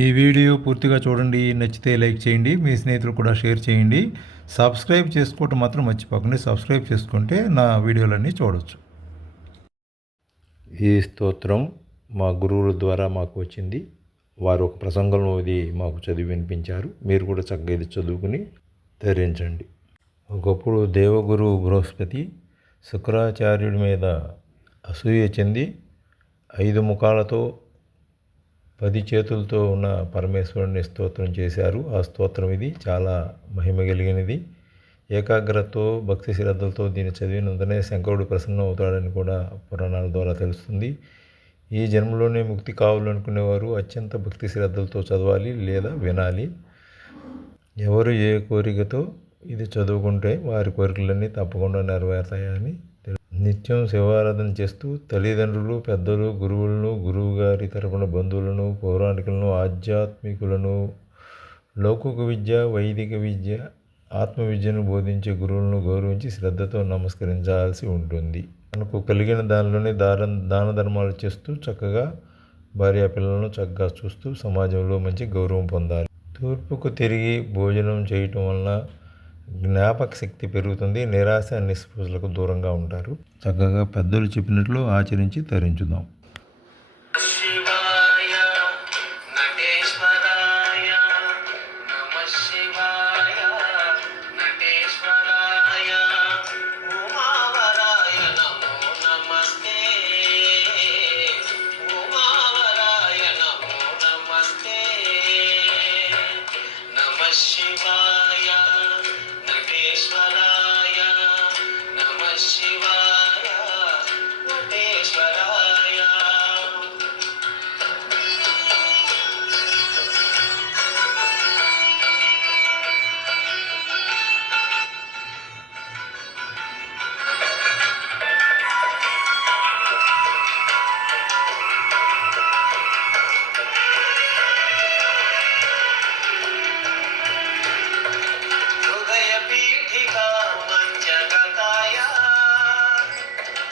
ఈ వీడియో పూర్తిగా చూడండి. నచ్చితే లైక్ చేయండి, మీ స్నేహితులు కూడా షేర్ చేయండి. సబ్స్క్రైబ్ చేసుకోవటం మాత్రం మర్చిపోకండి. సబ్స్క్రైబ్ చేసుకుంటే నా వీడియోలన్నీ చూడవచ్చు. ఈ స్తోత్రం మా గురువుల ద్వారా మాకు వచ్చింది. వారు ఒక ప్రసంగంలో ఇది మాకు చదివి వినిపించారు. మీరు కూడా చక్కగా ఇది చదువుకుని ధరించండి. ఒకప్పుడు దేవగురువు బృహస్పతి శుక్రాచార్యుడి మీద అసూయ చెంది 5 ముఖాలతో 10 చేతులతో ఉన్న పరమేశ్వరుని స్తోత్రం చేశారు. ఆ స్తోత్రం ఇది చాలా మహిమ కలిగినది. ఏకాగ్రతతో భక్తి శ్రద్ధలతో దీన్ని చదివినంతనే శంకరుడు ప్రసన్నం అవుతాడని కూడా పురాణాల ద్వారా తెలుస్తుంది. ఈ జన్మలోనే ముక్తి కావాలనుకునేవారు అత్యంత భక్తి శ్రద్ధలతో చదవాలి లేదా వినాలి. ఎవరు ఏ కోరికతో ఇది చదువుకుంటే వారి కోరికలన్నీ తప్పకుండా నెరవేరుతాయని నిత్యం శివారాధన చేస్తూ తల్లిదండ్రులు, పెద్దలు, గురువులను, గురువుగారి తరపున బంధువులను, పౌరాణికులను, ఆధ్యాత్మికులను, లౌకిక విద్య, వైదిక విద్య, ఆత్మ విద్యను బోధించే గురువులను గౌరవించి శ్రద్ధతో నమస్కరించాల్సి ఉంటుంది. మనకు కలిగిన దానిలోనే దాన ధర్మాలు చేస్తూ చక్కగా భార్యాపిల్లలను చక్కగా చూస్తూ సమాజంలో మంచి గౌరవం పొందాలి. తూర్పుకు తిరిగి భోజనం చేయటం వలన జ్ఞాపక శక్తి పెరుగుతుంది. నిరాశ నిస్పృహలకు దూరంగా ఉంటారు. చక్కగా పెద్దలు చెప్పినట్లు ఆచరించి తరించుదాం. శివాయ నటేశ్వరాయ నమః శివాయ నటేశ్వరాయ.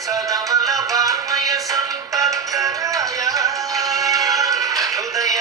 సదమల వాన్మయ సంపత్తరాయ హృదయ